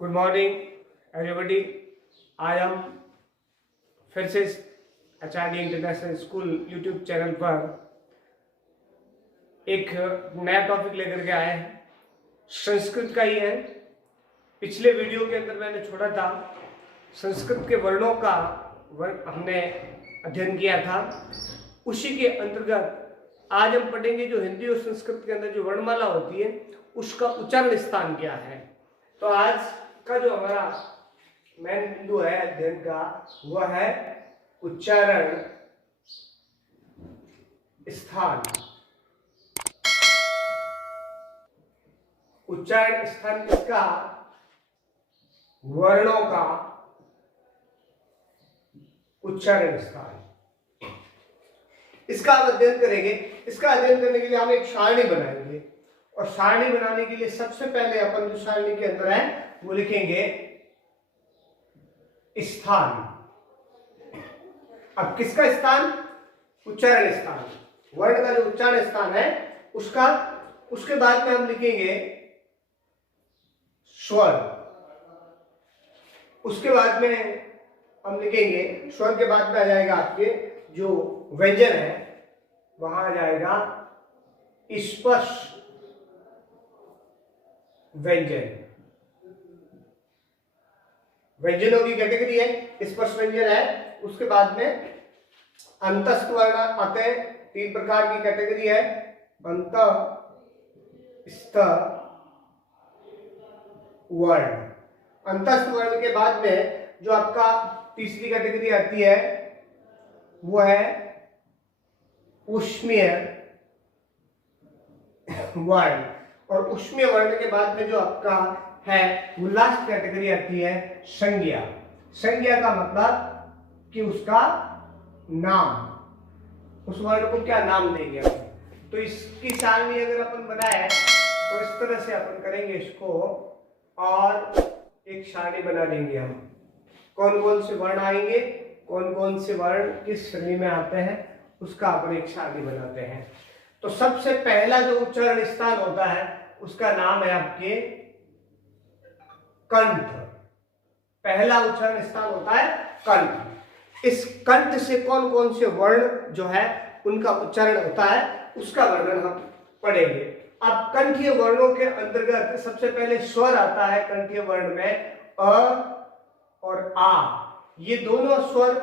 Good morning everybody. आज हम फिर से आचार्य इंटरनेशनल स्कूल यूट्यूब चैनल पर एक नया टॉपिक लेकर के आए हैं। संस्कृत का ही है। पिछले वीडियो के अंदर मैंने छोड़ा था संस्कृत के वर्णों का हमने अध्ययन किया था। उसी के अंतर्गत आज हम पढ़ेंगे जो हिंदी और संस्कृत के अंदर जो वर्णमाला होती है उसका उच्चारण स्थान क्या है। तो आज का जो हमारा मेन बिंदु है अध्ययन का वह है उच्चारण स्थान। उच्चारण स्थान किसका? वर्णों का उच्चारण स्थान। इसका आप अध्ययन करेंगे। इसका अध्ययन करने के लिए हम एक सारणी बनाएंगे और सारणी बनाने के लिए सबसे पहले अपन जो सारणी के अंदर है वो लिखेंगे स्थान। अब किसका स्थान? उच्चारण स्थान। वर्ण का जो उच्चारण स्थान है उसका, उसके बाद में हम लिखेंगे स्वर। उसके बाद में हम लिखेंगे स्वर के बाद में आ जाएगा आपके जो व्यंजन है वहां आ जाएगा स्पर्श व्यंजन। व्यंजनों की कैटेगरी है स्पर्श व्यंजन है। उसके बाद में अंतस्थ वर्ण आते हैं। 3 प्रकार की कैटेगरी है अंतस्थ वर्ण। अंतस्थ वर्ण के बाद में जो आपका तीसरी कैटेगरी आती है वो है ऊष्मीय वर्ण। और ऊष्मीय वर्ण के बाद में जो आपका है वो लास्ट कैटेगरी आती है संज्ञा। संज्ञा का मतलब कि उसका नाम, उस वर्ण को क्या नाम देंगे अपन। तो इसकी सारणी अगर अपन बनाए तो इस तरह से अपन करेंगे इसको और एक सारणी बना लेंगे हम। कौन कौन से वर्ण आएंगे, कौन कौन से वर्ण किस श्रेणी में आते हैं उसका अपन एक सारणी बनाते हैं। तो सबसे पहला जो उच्चारण स्थान होता है उसका नाम है आपके कंठ। पहला उच्चारण स्थान होता है कंठ। इस कंठ से कौन कौन से वर्ण जो है उनका उच्चारण होता है उसका वर्णन हम पढ़ेंगे। अब कंठीय वर्णों के अंतर्गत सबसे पहले स्वर आता है। कंठीय वर्ण में अ और आ, ये दोनों स्वर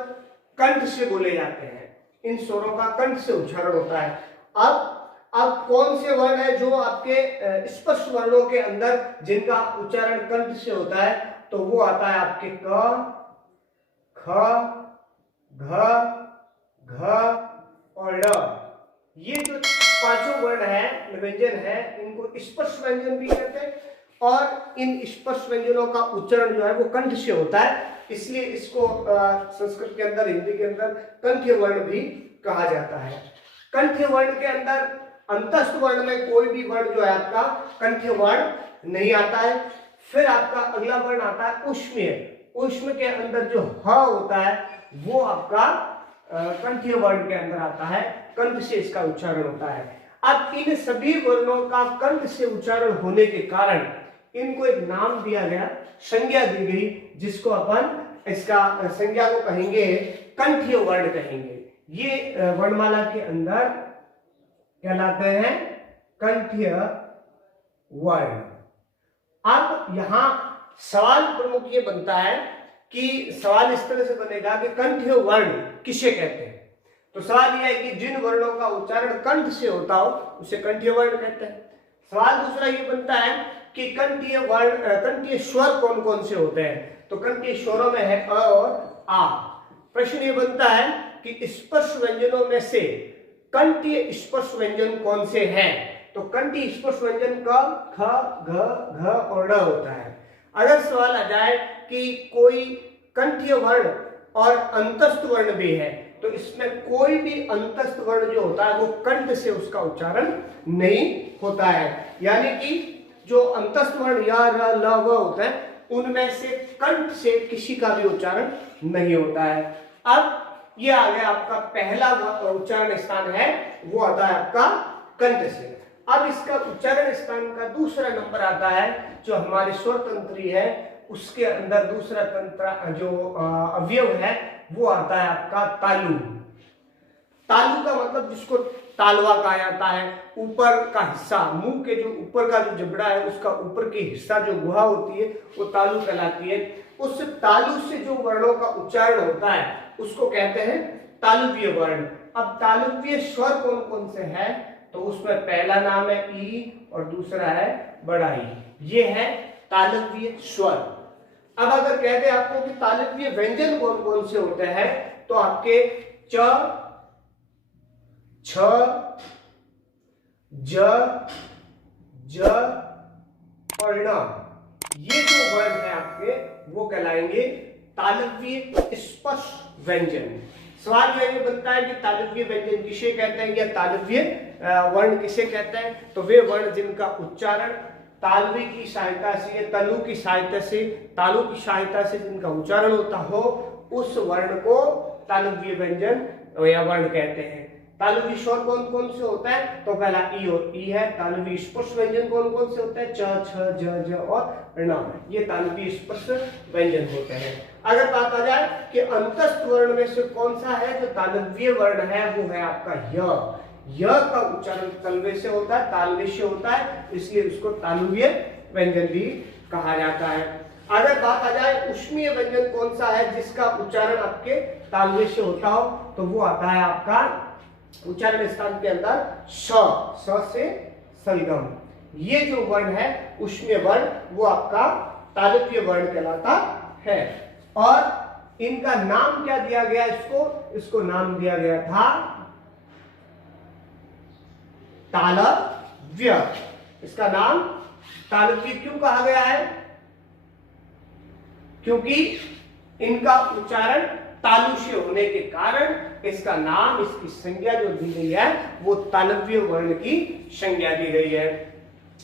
कंठ से बोले जाते हैं। इन स्वरों का कंठ से उच्चारण होता है। अब कौन से वर्ण है जो आपके स्पर्श वर्णों के अंदर जिनका उच्चारण कंठ से होता है तो वो आता है आपके क, ख, घ, घ और ड़। ये जो पांचों वर्ण है व्यंजन है इनको स्पर्श व्यंजन भी कहते हैं और इन स्पर्श व्यंजनों का उच्चारण जो है वो कंठ से होता है। इसलिए इसको संस्कृत के अंदर, हिंदी के अंदर कंठीय वर्ण भी कहा जाता है। कंठीय वर्ण के अंदर अंतस्थ वर्ण में कोई भी वर्ण जो है आपका कंठीय वर्ण नहीं आता है। फिर आपका अगला वर्ण आता है ऊष्मीय। ऊष्म के अंदर जो ह होता है वो आपका कंठीय वर्ण के अंदर आता है। कंठ से इसका उच्चारण होता है। अब इन सभी वर्णों का कंठ से उच्चारण होने के कारण इनको एक नाम दिया गया, संज्ञा दी गई, जिसको अपन इसका संज्ञा को कहेंगे कंठीय वर्ण कहेंगे। ये वर्णमाला के अंदर कहलाते हैं कंठीय वर्ण। अब यहां सवाल प्रमुख ये बनता है कि सवाल इस तरह से बनेगा कि कंठीय वर्ण किसे कहते हैं। तो सवाल यह है कि जिन वर्णों का उच्चारण कंठ से होता हो उसे कंठीय वर्ण कहते हैं। सवाल दूसरा ये बनता है कि कंठीय वर्ण, कंठीय स्वर कौन कौन से होते हैं। तो कंठीय स्वरों में है अ और आ। प्रश्न ये बनता है कि स्पर्श व्यंजनों में से कंठीय स्पर्श व्यंजन कौन से हैं। तो कंठीय स्पर्श व्यंजन क, ख, घ, घ और ड़ होता है। अगर सवाल आ जाए कि कोई कंठीय वर्ण और अंतस्थ वर्ण भी है तो इसमें कोई भी अंतस्थ वर्ण जो होता है वो कंठ से उसका उच्चारण नहीं होता है। यानी कि जो अंतस्थ वर्ण या र, ल, व होते हैं उनमें से कंठ से किसी का भी उच्चारण नहीं होता है। अब ये आ गया आपका पहला उच्चारण स्थान है वो आता है आपका कंठ से। अब इसका उच्चारण स्थान का दूसरा नंबर आता है जो हमारे स्वर तंत्री है उसके अंदर दूसरा तंत्र जो अवयव है वो आता है आपका तालु। तालु का मतलब जिसको तालवा कहा जाता है, ऊपर का हिस्सा, मुंह के जो ऊपर का जो जबड़ा है उसका ऊपर के हिस्सा जो गुहा होती है वो तालु कहलाती है। उस तालु से जो वर्णों का उच्चारण होता है उसको कहते हैं तालुव्य वर्ण। अब तालुव्य स्वर कौन कौन से हैं, तो उसमें पहला नाम है ई और दूसरा है बड़ा ई, ये है तालव्य स्वर। अब अगर कहते हैं आपको कि तालव्य व्यंजन कौन कौन से होते हैं, तो आपके च, छ, ज, ज और ण, ये जो वर्ण है आपके वो कहलाएंगे तालव्य स्पष्ट व्यंजन। सवाल यह बनता है कि तालव्य व्यंजन किसे कहते हैं या तालव्य वर्ण किसे कहते हैं, तो वे वर्ण जिनका उच्चारण तालवी की सहायता से या तलु की सहायता से, तालु की सहायता से जिनका उच्चारण होता हो उस वर्ण को तालव्य व्यंजन या वर्ण कहते हैं। तालव्य स्वर कौन कौन से होता है, तो पहला ई और ई है। तालव्य स्पष्ट व्यंजन कौन कौन से होते हैं, च, छ, ज, ज और ण, ये तालव्य स्पष्ट व्यंजन होते हैं। अगर बात आ जाए कि अंतस्थ वर्ण में से कौन सा है जो तालव्य वर्ण है, वो है आपका य। य का उच्चारण तलवे से होता है, तालवे से होता है, इसलिए उसको तालव्य व्यंजन भी कहा जाता है। अगर बात आ जाए ऊष्मीय व्यंजन कौन सा है जिसका उच्चारण आपके तालवे से होता हो, तो वो आता है आपका उच्चारण स्थान के अंदर स से सलगम। ये जो वर्ण है ऊष्मीय वर्ण वो आपका तालव्य वर्ण कहलाता है। और इनका नाम क्या दिया गया, इसको नाम दिया गया था तालव्य। इसका नाम तालव्य क्यों कहा गया है, क्योंकि इनका उच्चारण तालु से होने के कारण इसका नाम, इसकी संज्ञा जो दी गई है वो तालव्य वर्ण की संज्ञा दी गई है।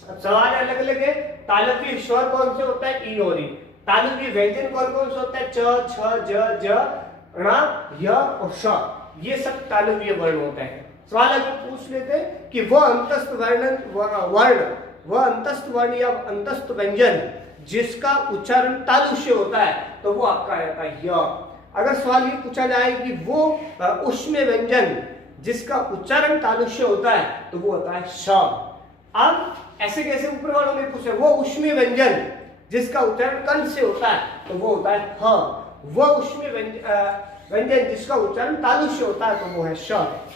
अब सवाल अलग अलग है, तालव्य स्वर कौन से होता है, ई और ई। तालव्य व्यंजन कौन कौन से होता है, च, छ, ज, ज, ण, य और श, ये सब तालव्य वर्ण होते हैं। सवाल अगर पूछ लेते कि वह अंतस्थ वर्ण या अंतस्थ व्यंजन जिसका उच्चारण तालु से होता है, तो वो आपका रहता है य। अगर सवाल ये पूछा जाए कि वो ऊष्मीय व्यंजन जिसका उच्चारण तालु से होता है, तो वो होता है श। अब ऐसे कैसे ऊपर वालों में पूछे, वो ऊष्मीय व्यंजन जिसका उच्चारण कंठ से होता है, तो वो होता है ह। वो ऊष्मीय व्यंजन जिसका उच्चारण तालु से होता है, तो वो है श।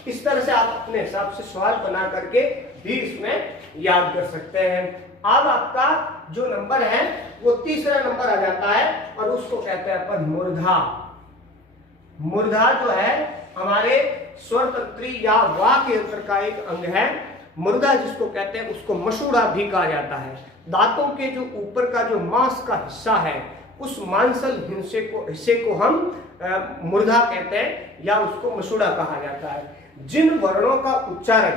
इस तरह से आप अपने हिसाब से सवाल बना करके भी इसमें याद कर सकते हैं। अब आपका जो नंबर है वो तीसरा नंबर आ जाता है और उसको कहते हैं अपन मूर्धा। मूर्धा जो है हमारे स्वर तंत्री या वाक्य यंत्र का एक अंग है। मूर्धा जिसको कहते हैं उसको मसूड़ा भी कहा जाता है। दांतों के जो ऊपर का जो मांस का हिस्सा है उस मांसल हिस्से को हम मूर्धा कहते हैं या उसको मसूड़ा कहा जाता है। जिन वर्णों का उच्चारण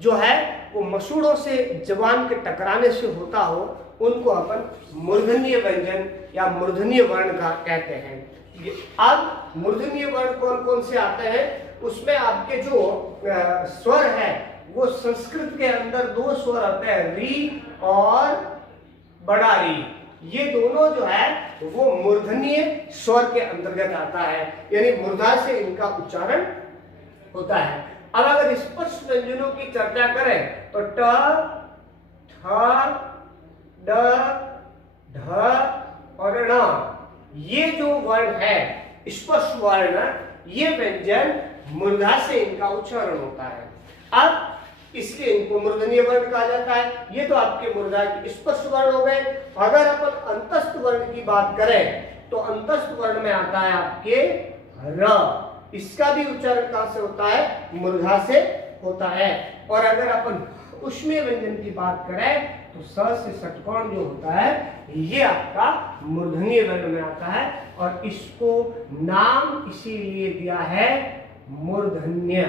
जो है वो मसूड़ों से जबान के टकराने से होता हो उनको अपन मूर्धन्य व्यंजन या मूर्धन्य वर्ण का कहते हैं। अब मूर्धन्य वर्ण कौन कौन से आते हैं, उसमें आपके जो स्वर है वो संस्कृत के अंदर दो स्वर आते हैं, री और बड़ा री। ये दोनों जो है वो मूर्धन्य स्वर के अंतर्गत आता है, यानी मूर्धा से इनका उच्चारण होता है। अब अगर स्पष्ट व्यंजनों की चर्चा करें तो ट, ठ, ड, ढ और ण, ये जो वर्ण है स्पष्ट वर्ण, ये व्यंजन मूर्धा से इनका उच्चारण होता है। अब इसलिए इनको मूर्धन्य वर्ण कहा जाता है। ये तो आपके मूर्धा के स्पष्ट वर्ण हो गए। अगर अपन अंतस्थ वर्ण की बात करें तो अंतस्थ वर्ण में आता है आपके र। इसका भी उच्चारण कहां से होता है, मूर्धा से होता है। और अगर अपन ऊष्मीय व्यंजन की बात करें तो स से षटकोण जो होता है ये आपका मूर्धन्य वर्ण में आता है और इसको नाम इसीलिए दिया है मूर्धन्य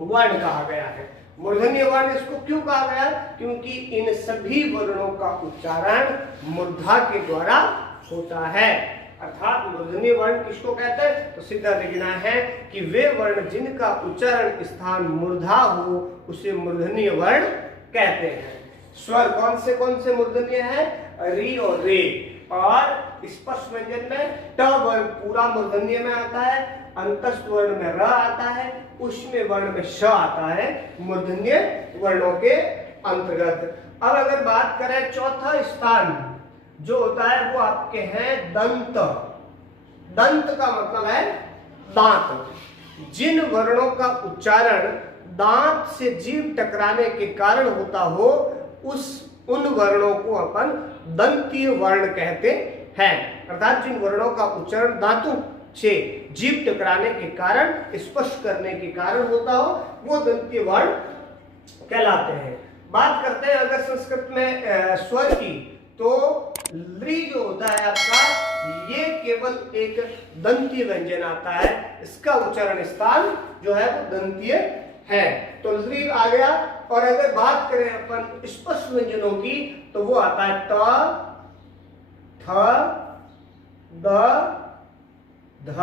वर्ण कहा गया है। मूर्धन्य वर्ण इसको क्यों कहा गया, क्योंकि इन सभी वर्णों का उच्चारण मूर्धा के द्वारा होता है। अर्थात मूर्धन्य वर्ण किसको कहते हैं, तो सीधा लिखना है कि वे वर्ण जिनका उच्चारण स्थान मूर्धा हो उसे मूर्धन्य वर्ण कहते हैं। स्वर कौन से मूर्धन्य है? री और रे। और स्पर्श व्यंजन में ट वर्ण पूरा मूर्धन्य में आता है, अंतस्थ वर्ण में र आता है, ऊष्म वर्ण में श आता है मूर्धन्य वर्णों के अंतर्गत। अब अगर बात करें चौथा स्थान जो होता है वो आपके हैं दंत। दंत का मतलब है दांत। जिन वर्णों का उच्चारण दांत से जीभ टकराने के कारण होता हो उन वर्णों को अपन दंतीय वर्ण कहते हैं। अर्थात जिन वर्णों का उच्चारण दांतों से जीभ टकराने के कारण, स्पर्श करने के कारण होता हो वो दंतीय वर्ण कहलाते हैं। बात करते हैं अगर संस्कृत में स्वर की, तो ली जो होता है आपका, ये केवल एक दंतीय व्यंजन आता है, इसका उच्चारण स्थान जो है वो दंतीय है, तो ली आ गया। और अगर बात करें अपन स्पर्श व्यंजनों की तो वो आता है त, थ, द, ध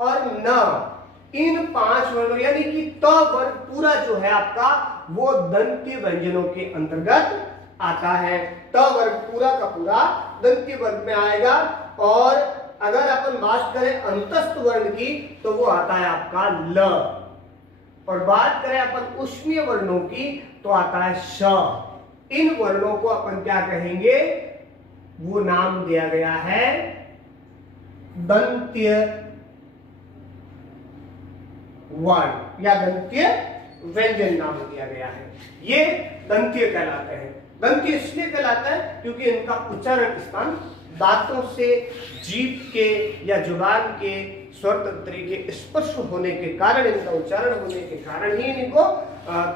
और न। इन 5 वर्णों यानी कि त वर्ग पूरा जो है आपका वो दंतीय व्यंजनों के अंतर्गत आता है। त वर्ग पूरा का पूरा दंतीय वर्ग में आएगा। और अगर अपन बात करें अंतस्थ वर्ण की तो वो आता है आपका ल। और बात करें अपन ऊष्मीय वर्णों की तो आता है श। इन वर्णों को अपन क्या कहेंगे? वो नाम दिया गया है दंतीय वर्ण या दंतीय व्यंजन नाम दिया गया है। ये दंतीय कहलाते हैं। दंतीय इसलिए कहलाता है क्योंकि इनका उच्चारण स्थान दांतों से जीभ के या जुबान के स्वर तंत्री के स्पर्श होने के कारण, इनका उच्चारण होने के कारण ही इनको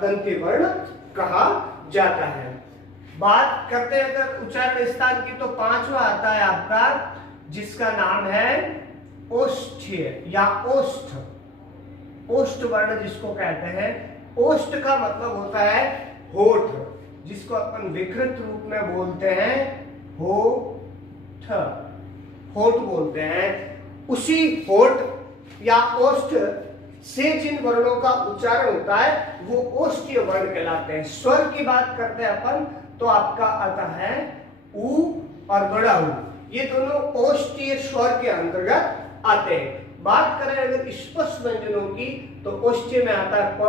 दंतीय वर्ण कहा जाता है। बात करते हैं अगर उच्चारण स्थान की तो 5वां आता है आपका जिसका नाम है ओष्ठ्य या ओष्ठ। ओष्ठ वर्ण जिसको कहते हैं, ओष्ठ का मतलब होता है होठ, जिसको अपन विकृत रूप में बोलते हैं होठ, होठ बोलते हैं। उसी होठ या ओष्ठ से जिन वर्णों का उच्चारण होता है वो ओष्ठीय वर्ण कहलाते हैं। स्वर की बात करते हैं अपन तो आपका आता है उ और बड़ा उ, ये दोनों ओष्ठीय स्वर के अंतर्गत आते हैं। बात करें अगर स्पर्श व्यंजनों की तो ओष्ठीय में आता है प,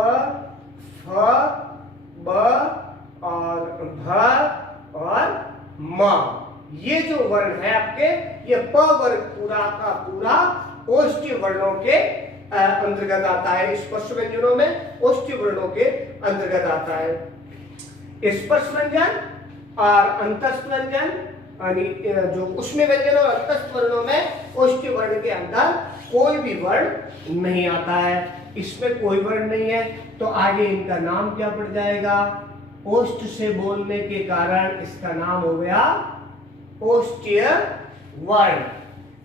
फ, ब और भ और म। ये जो वर्ण है आपके, ये प वर्ग पूरा का पूरा ओष्ठीय वर्णों के अंतर्गत आता है। स्पर्श व्यंजनों में ओष्ठीय वर्णों के अंतर्गत आता है। स्पर्श व्यंजन और अंतस्थ व्यंजन जो ऊष्मीय व्यंजन और अंतस्थ वर्णों में ओष्ठीय वर्ण के अंदर कोई भी वर्ण नहीं आता है। इसमें कोई वर्ण नहीं है तो आगे इनका नाम क्या पड़ जाएगा? ओष्ठ से बोलने के कारण इसका नाम हो गया ओष्ठीय वर्ण।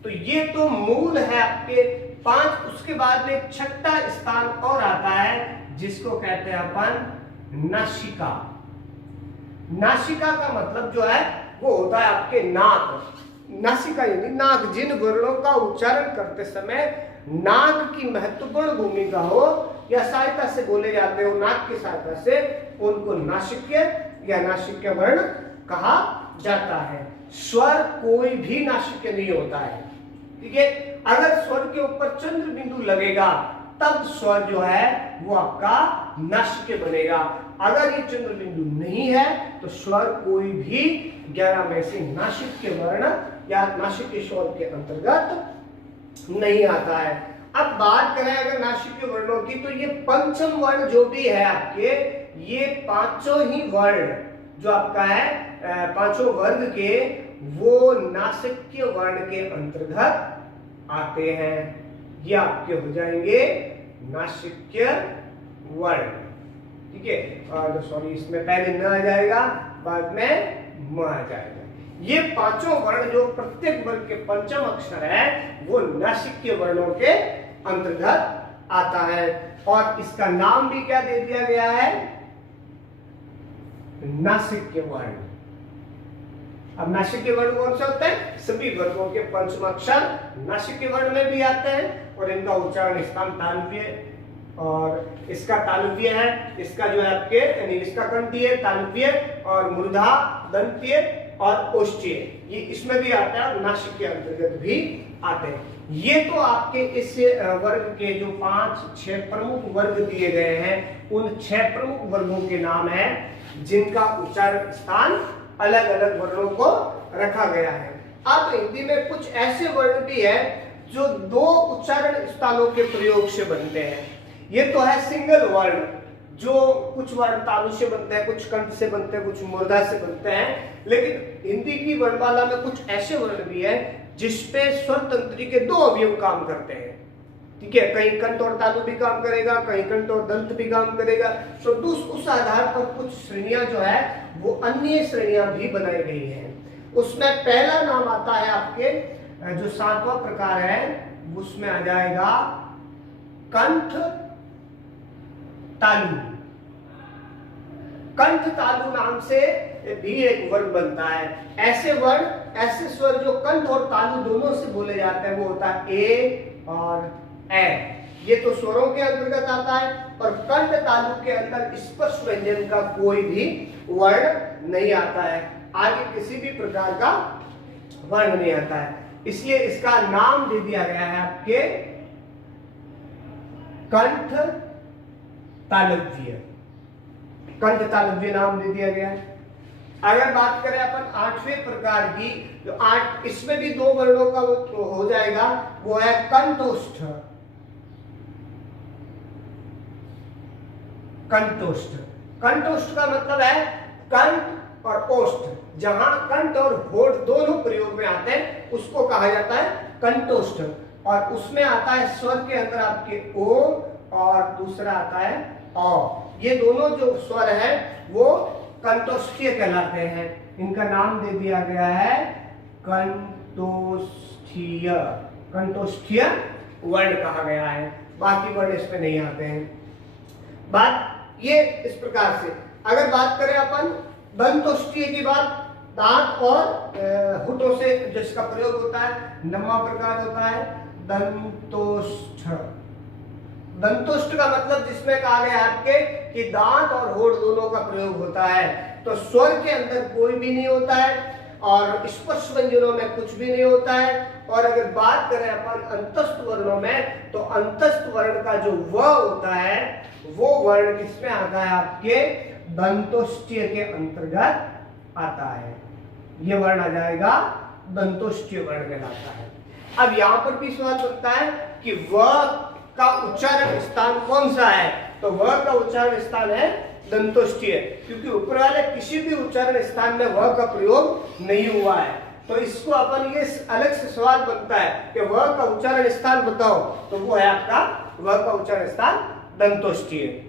तो ये तो मूल है आपके 5। उसके बाद में 6ठा स्थान और आता है जिसको कहते हैं अपन नासिका। नासिका का मतलब जो है वो होता है आपके नाक। नासिका यानी नाक। जिन वर्णों का उच्चारण करते समय नाक की महत्वपूर्ण भूमिका हो या सहायता से बोले जाते हो, नाक की सहायता से, उनको नासिक्य या नासिक्य वर्ण कहा जाता है। स्वर कोई भी नासिक्य नहीं होता है, ठीक है। अगर स्वर के ऊपर चंद्र बिंदु लगेगा तब स्वर जो है वो आपका नासिक्य बनेगा। अगर ये चंद्र बिंदु नहीं है तो स्वर कोई भी 11 में से नासिक्य वर्ण या नासिक्य स्वर के अंतर्गत नहीं आता है। अब बात करें अगर नासिक्य वर्णों की तो ये पंचम वर्ण जो भी है आपके, ये 5 ही वर्ण जो आपका है 5 वर्ग के, वो नासिक्य वर्ण के अंतर्गत आते हैं। ये आपके हो जाएंगे नासिक्य वर्ण, ठीक है। और सॉरी, इसमें पहले न आ जाएगा, बाद में म आ जाएगा। ये 5 वर्ण जो प्रत्येक वर्ग के पंचम अक्षर है वो नासिक्य वर्णों के अंतर्गत आता है। और इसका नाम भी क्या दे दिया गया है? नासिक्य वर्ण। अब नासिक्य वर्ण कौन से होते हैं? सभी वर्गों के पंचम अक्षर नासिक्य वर्ण में भी आते हैं और इनका उच्चारण स्थान तालव्य और इसका तालव्य है, इसका जो है आपके यानी इसका कंठीय, तालव्य और मूर्धा, दंतीय और ओष्ठीय, ये इसमें भी आता है और नासिक के अंतर्गत भी आते हैं। ये तो आपके इस वर्ग के जो 5-6 प्रमुख वर्ग दिए गए हैं, उन 6 प्रमुख वर्गों के नाम है जिनका उच्चारण स्थान अलग अलग वर्णों को रखा गया है। अब हिंदी में कुछ ऐसे वर्ण भी है जो 2 उच्चारण स्थानों के प्रयोग से बनते हैं। ये तो है सिंगल वर्ण, जो कुछ वर्ण तालु से बनते हैं, कुछ कंठ से बनते हैं, कुछ मूर्धा से बनते हैं। लेकिन हिंदी की वर्णमाला में कुछ ऐसे वर्ण भी है जिसपे स्वर तंत्री के 2 अवयव काम करते हैं। ठीक है, कहीं कंठ और तालु भी काम करेगा, कहीं कंठ और दंत भी काम करेगा। तो उस आधार पर कुछ श्रेणियां जो है वो अन्य श्रेणियां भी बनाई गई हैं। उसमें पहला नाम आता है आपके जो 7वां प्रकार है, उसमें आ जाएगा कंठ तालु। कंठ तालु नाम से भी एक वर्ण बनता है। ऐसे वर्ण, ऐसे स्वर जो कंठ और तालु दोनों से बोले जाते हैं, वो होता है ए और ए। ये तो स्वरों के अंतर्गत आता है। और कंठ तालु के अंदर स्पर्श व्यंजन का कोई भी वर्ण नहीं आता है, आगे किसी भी प्रकार का वर्ण नहीं आता है। इसलिए इसका नाम दे दिया गया है आपके कंठ तालव्य। कंठ तालव्य नाम दे दिया गया है। अगर बात करें अपन 8वें प्रकार की, जो 8, इसमें भी 2 वर्णों का हो जाएगा, वो है कंठोष्ठ। कंठोष्ठ, कंठोष्ठ का मतलब है कंठ और ओष्ठ, जहां कंठ और होठ दोनों प्रयोग में आते हैं उसको कहा जाता है कंठोष्ठ। और उसमें आता है स्वर के अंदर आपके ओ और दूसरा आता है औ। ये दोनों जो स्वर है वो कंठोष्ठीय कहलाते हैं। इनका नाम दे दिया गया है कंठोष्ठीय। कंठोष्ठीय वर्ण कहा गया है, बाकी वर्ण इसमें नहीं आते हैं। बात ये इस प्रकार से। अगर बात करें अपन दंतोष्ठीय की बात, दांत और होठों से जिसका प्रयोग होता है, 9वां प्रकार होता है दंतोष्ठ। दंतोष्ठ का मतलब जिसमें कहा गया आपके कि दांत और होठ दोनों का प्रयोग होता है। तो स्वर के अंदर कोई भी नहीं होता है और स्पर्श व्यंजनों में कुछ भी नहीं होता है। और अगर बात करें अपन अंतस्थ वर्णों में, तो अंतस्थ वर्ण का जो व होता है वो वर्ण किसमें आता है, आपके दंतोष्ठीय के अंतर्गत आता है। ये वर्ण आ जाएगा दंतोष्ठीय वर्ण कहलाता है। अब यहाँ पर भी सवाल बनता है कि व का उच्चारण स्थान कौन सा है, तो वह का उच्चारण स्थान है दंतोष्ठीय, क्योंकि ऊपर वाले किसी भी उच्चारण स्थान में वह का प्रयोग नहीं हुआ है। तो इसको अपन ये अलग से सवाल बनता है कि वह का उच्चारण स्थान बताओ, तो वो है आपका वह का उच्चारण स्थान दंतोष्ठीय।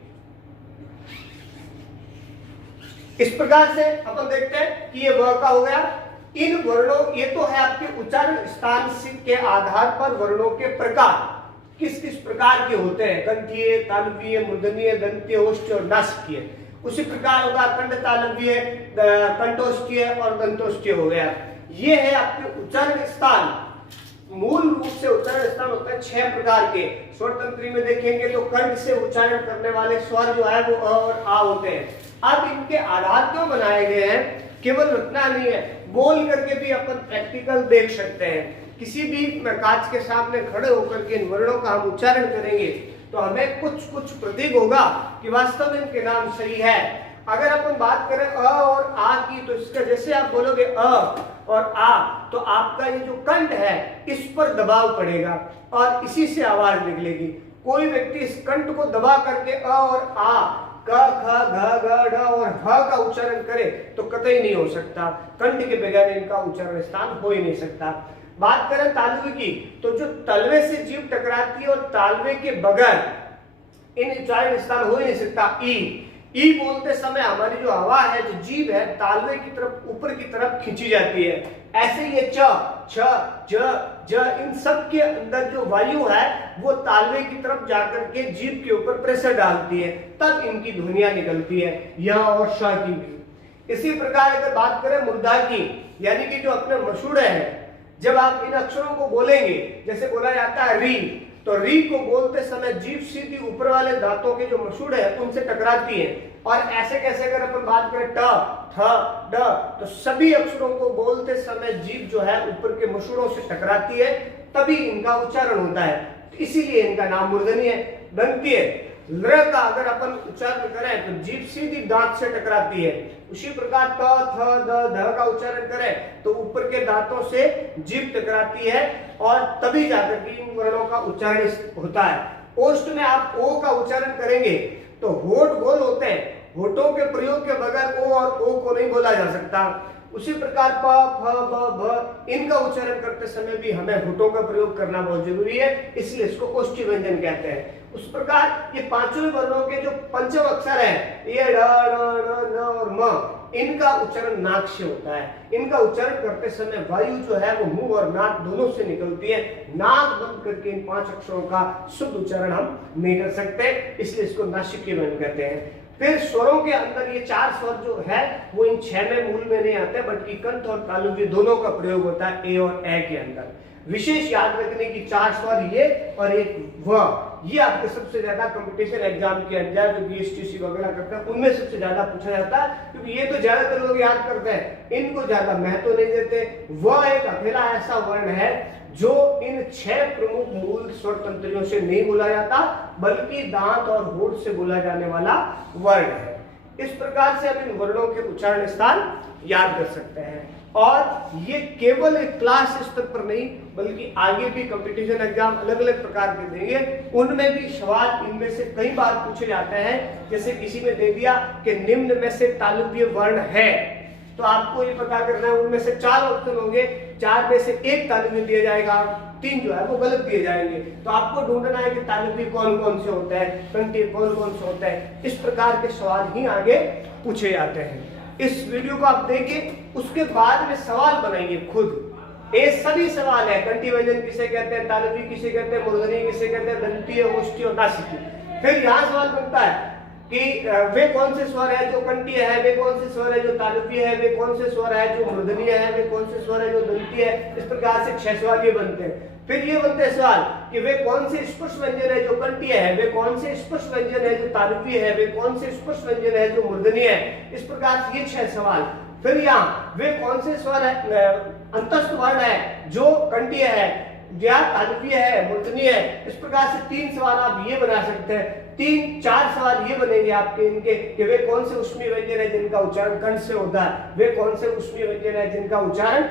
इस प्रकार से अपन देखते हैं कि ये वह का हो गया। इन वर्णों, ये तो है आपके उच्चारण स्थान के आधार पर वर्णों के प्रकार किस किस प्रकार के होते हैं, कंठीय, तालव्य, मूर्धन्य, दंतीय, ओष्ठीय और नासिकीय। उसी प्रकार होगा कंठ तालव्य, कंठोष्ठीय और दंतोष्ठीय हो गया। ये है आपके उच्चारण स्थान। मूल रूप से उच्चारण स्थान होता है 6 प्रकार के। स्वर तंत्री में देखेंगे तो कंठ से उच्चारण करने वाले स्वर जो है वो अ और आ होते हैं। अब इनके आधार क्यों बनाए गए हैं, केवल रटना नहीं है, बोल करके भी अपन प्रैक्टिकल देख सकते हैं। किसी भी कांच के सामने खड़े होकर के इन वर्णों का हम उच्चारण करेंगे तो हमें कुछ कुछ प्रतीक होगा कि वास्तव में इनके नाम सही है। अगर अपन बात करें अ और आ की, तो इसका जैसे आप बोलोगे अ और आ, तो आपका ये जो कंठ है इस पर दबाव पड़ेगा और इसी से आवाज निकलेगी। कोई व्यक्ति इस कंठ को दबा करके अ और आ, क, ख, घ, ग, ढ और ह का उच्चारण करे तो कतई नहीं हो सकता। कंठ के बगैर इनका उच्चारण स्थान हो ही नहीं सकता। बात करें तालवे की, तो जो तलवे से जीभ टकराती है और तालवे के बगैर इन उच्चारण स्थान हो ही नहीं सकता। ई बोलते समय हमारी जो हवा है, जो जीभ है, तालवे की तरफ, ऊपर की तरफ खींची जाती है। ऐसे ये च, छ, ज, ज, इन सब के अंदर जो वायु है वो तालवे की तरफ जाकर के जीभ के ऊपर प्रेशर डालती है, तब इनकी ध्वनियां निकलती है, य और श की भी। इसी प्रकार अगर बात करें मूर्धा की, यानी कि जो अपने मसूड़े हैं, जब आप इन अक्षरों को बोलेंगे, जैसे बोला जाता है री, तो री को बोलते समय जीभ सीधी ऊपर वाले दांतों के जो मसूड़ है उनसे टकराती है। और ऐसे कैसे अगर अपन बात करें ट, ठ, ड, तो सभी अक्षरों को बोलते समय जीभ जो है ऊपर के मसूड़ों से टकराती है, तभी इनका उच्चारण होता है, इसीलिए इनका नाम मूर्धनी है। बनती है ल का अगर अपन उच्चारण करें तो जीभ सीधी दांत से टकराती है। उसी प्रकार त, थ, द, ध का उच्चारण करें तो ऊपर के दांतों से जीभ टकराती है और तभी जाकर के इन वर्णों का उच्चारण होता है। ओष्ठ में आप ओ का उच्चारण करेंगे तो होठ गोल होते हैं, होठों के प्रयोग के बगैर ओ और ओ को नहीं बोला जा सकता। उसी प्रकार प, फ, ब, भ इनका उच्चारण करते समय भी हमें होठों का प्रयोग करना बहुत जरूरी है, इसलिए इसको ओष्ठी व्यंजन कहते हैं। उस प्रकार ये पांचों वर्णों के जो पंचम अक्षर है, ये ड, ण, न और म, इनका उच्चारण नाक से होता है। इनका उच्चारण करते समय वायु जो है वो मुंह और नाक दोनों से निकलती है। नाक बंद करके इन 5 अक्षरों का शुद्ध उच्चारण हम नहीं कर सकते, इसलिए इसको नासिकीय व्यंजन कहते हैं। फिर स्वरों के अंदर ये 4 स्वर जो है वो इन 6 में मूल में नहीं आते, बल्कि कंठ और तालुव्य दोनों का प्रयोग होता है ए और ए के अंदर। विशेष याद रखने की 4 स्वर ये और एक व, ये आपके सबसे ज्यादा कंपटीशन एग्जाम के अंदर जो बीएसटीसी वगैरह करते हैं उनमें सबसे ज्यादा पूछा जाता है, क्योंकि ये तो ज्यादातर लोग याद करते हैं, इनको ज्यादा महत्व नहीं देते। व एक अकेला ऐसा वर्ण है जो इन 6 प्रमुख मूल स्वर तंत्रियों से नहीं बोला जाता, बल्कि दांत और होठ से बोला जाने वाला वर्ण है। इस प्रकार से हम इन वर्णों के उच्चारण स्थान याद कर सकते हैं। और ये केवल एक क्लास स्तर पर नहीं, बल्कि आगे भी कंपटीशन एग्जाम अलग अलग प्रकार के देंगे, उनमें भी सवाल इनमें से कई बार पूछे जाते हैं। जैसे किसी में दे दिया कि निम्न में से तालुव्य वर्ण है, तो आपको ये पता करना है उनमें से 4 ऑप्शन होंगे, 4 में से 1 तालुव्य दिया जाएगा, 3 जो है वो गलत दिए जाएंगे। तो आपको ढूंढना है कि तालुव्य कौन कौन से होते हैं, कंठी कौन कौन से होते हैं। इस प्रकार के सवाल ही आगे पूछे जाते हैं। इस वीडियो को आप देखिए, उसके बाद में सवाल बनाइए खुद। ये सभी सवाल है, कंठी व्यंजन किसे कहते हैं, तालुव्य किसे कहते हैं, मूर्धनी किसे कहते हैं, दंतीय, ओष्ठी और नासिकी। फिर यहाँ सवाल बनता है कि वे कौन से स्वर है जो कंठीय है, वे कौन से स्वर है जो तालुव्य है, वे कौन से स्वर है जो मूर्धनीय है, वे कौन से स्वर है जो दंतीय है। इस प्रकार से 6 सवाल ये बनते हैं। फिर ये बनते हैं सवाल कि वे कौन से स्पर्श व्यंजन है जो कंठीय है, वे कौन से स्पर्श व्यंजन है जो तालुव्य है, वे कौन से स्पर्श व्यंजन है जो मूर्धनीय है। इस प्रकार से ये 6 सवाल। फिर यहाँ वे कौन से स्वर है, अंतस्थ वर्ण है जो कंठीय है या तालुव्य है, मूर्धनीय है। इस प्रकार से 3 सवाल आप ये बना सकते हैं। 3-4 सवाल ये बनेंगे आपके इनके कि वे कौन से ऊष्मीय व्यंजन है जिनका उच्चारण कंठ से होता है, वे कौन से ऊष्मीय व्यंजन है जिनका उच्चारण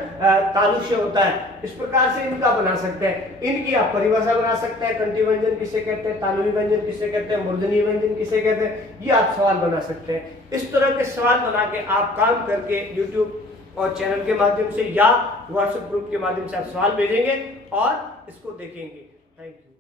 तालु से होता है। इस प्रकार से इनका बना सकते हैं। इनकी आप परिभाषा बना सकते हैं, कंठी व्यंजन किसे कहते हैं, तालुवी व्यंजन किसे कहते हैं, मूर्धनीय व्यंजन किसे कहते हैं, ये आप सवाल बना सकते हैं। इस तरह के सवाल बना के आप काम करके यूट्यूब और चैनल के माध्यम से या व्हाट्सएप ग्रुप के माध्यम से आप सवाल भेजेंगे और इसको देखेंगे। Thank you.